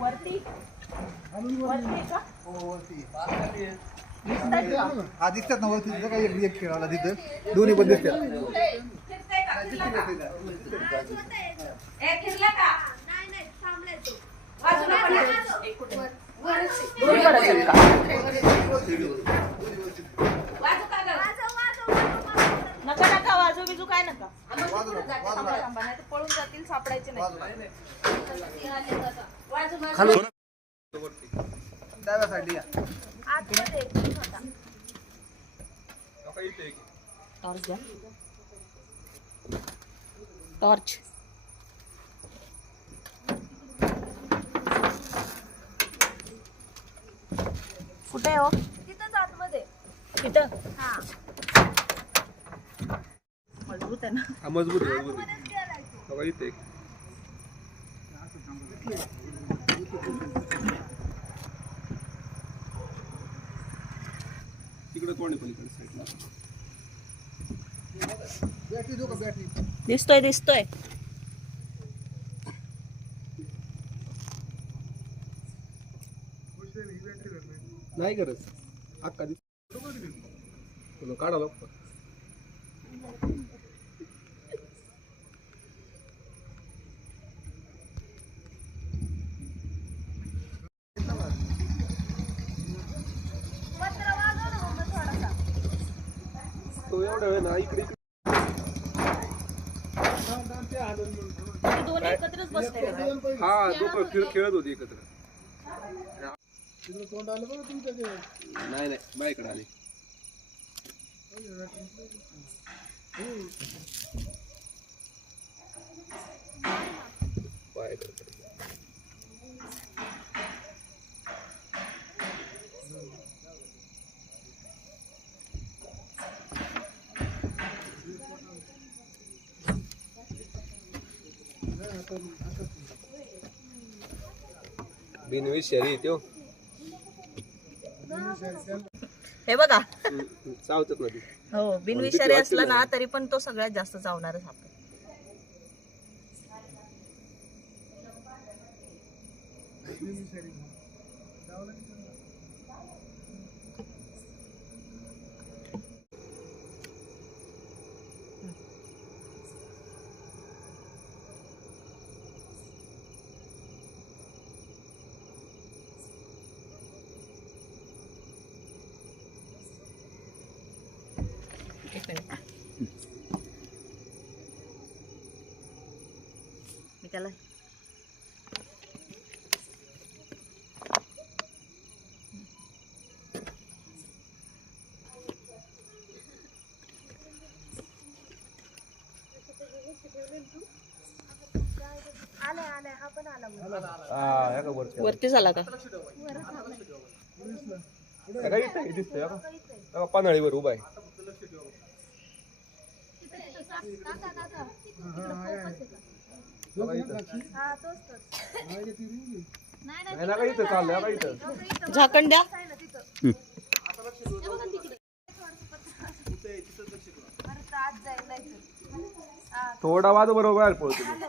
वरती वरती का? हा दिसतात ना वरती तिथं काही एक खेळाला तिथं दोन्ही पण दिसतात. नका नका वाजू बिजू काय नका. थांबा नाही तर पळून जातील, सापडायचे नाही. डाव्या साईडला या. टॉर्च द्या. टॉर्च कुठे आहे हो? तिथंच आतमध्ये. तिथं मजबूत आहे ना. हा मजबूत आहे, मजबूत आतमध्येच गेलाय तो. बघा इथे तिकडे कोण आहे पलीकडे साईडला? बॅटरी देऊ का बॅटरी? दिसतोय दिसतोय. नाही गरज अक्का तुला काढा लागतो. पत्र वाजव ना मग थोडासा. तो एवढा वेळ ना इकडे ते दोन एकत्रच बसले. हा दोघं खेळत होते एकत्र. नाही नाही बाईकडे आले. बाईकडे बिनविषारी तो हे बघा. चावतात ना ती. हो बिनविषारी असला ना तरी पण तो सगळ्यात जास्त चावणारच आपण. एक मिनिट मी त्याला आलाय आलाय हा पण आला बघ. हा का वरती वरती झाला का? का इथे दिसतोय का पानाळीवर उभा आहे. काका काका बघा इथं. हा तोच तोच. नाही नाही ना का इथं चाललंय का इथं. झाकण द्या. नाही ना तिथं. हे बघा तिकडे. परत आत जाईल नाही तर. थोडा वाद बरोबर बाहेर पळतो. हॅलो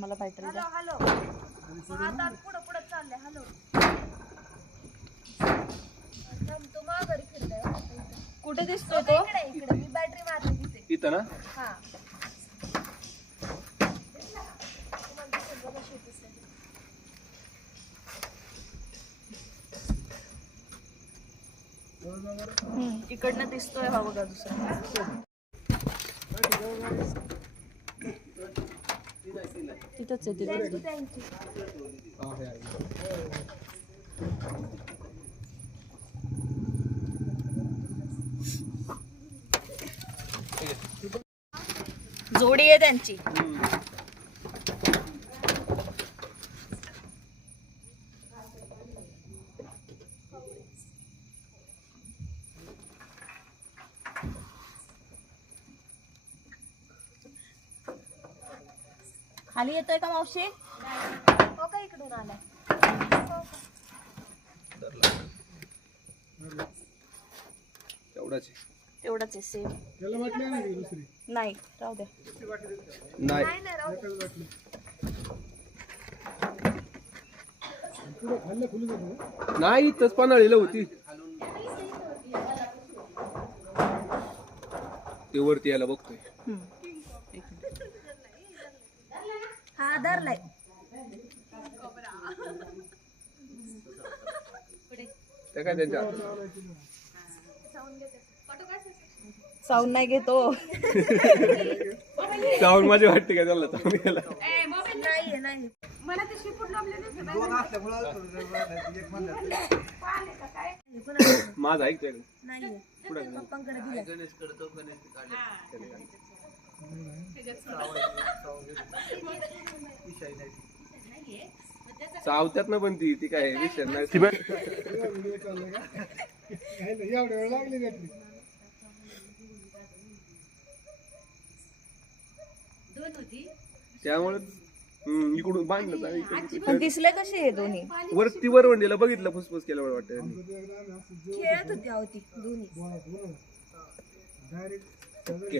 मला बॅटरी हॅलो द्या. हॅलो. आता पुढं पुढं चाललंय. हॅलो तो माघारी फिरलाय. कुठे दिसतोय तो? इकडे इकडे मी बॅटरी मारली तिथे. इथं ना हा इकडनं दिसतोय हा बघा दुसरा. तिथंच आहे तिथंच. जोडी आहे त्यांची. खाली येतोय का मावशी? हो का इकडून आलाय. तेवढाच तेवढंच आहे सेम. त्याला वाटली नाही दुसरी. नाही राहू द्या. नाही नाही नाही राहू दे. नाही इथंच पन्हाळीला होती ते वरती यायला बघतोय. हा धरलाय. त्या काय त्यांच्या हातात. साऊंड नाही घेतो. चावून माझी वाटते का त्याला चावून गेला. नाहीये नाही. दोन असल्यामुळं एक म्हणलं माझा ऐकतोय का? नाहीये. पुढे पप्पांकडे दिलाय. चावत्यात ना पण ती काय विषय नाही. त्यामुळे इकडून बांधलं पण दिसले कसे हे दोन्ही? वरती वरवंडीला बघितलं फुसफुस केल्यावर वाटतं. खेळत होती अहो ती दोन्ही. ओके.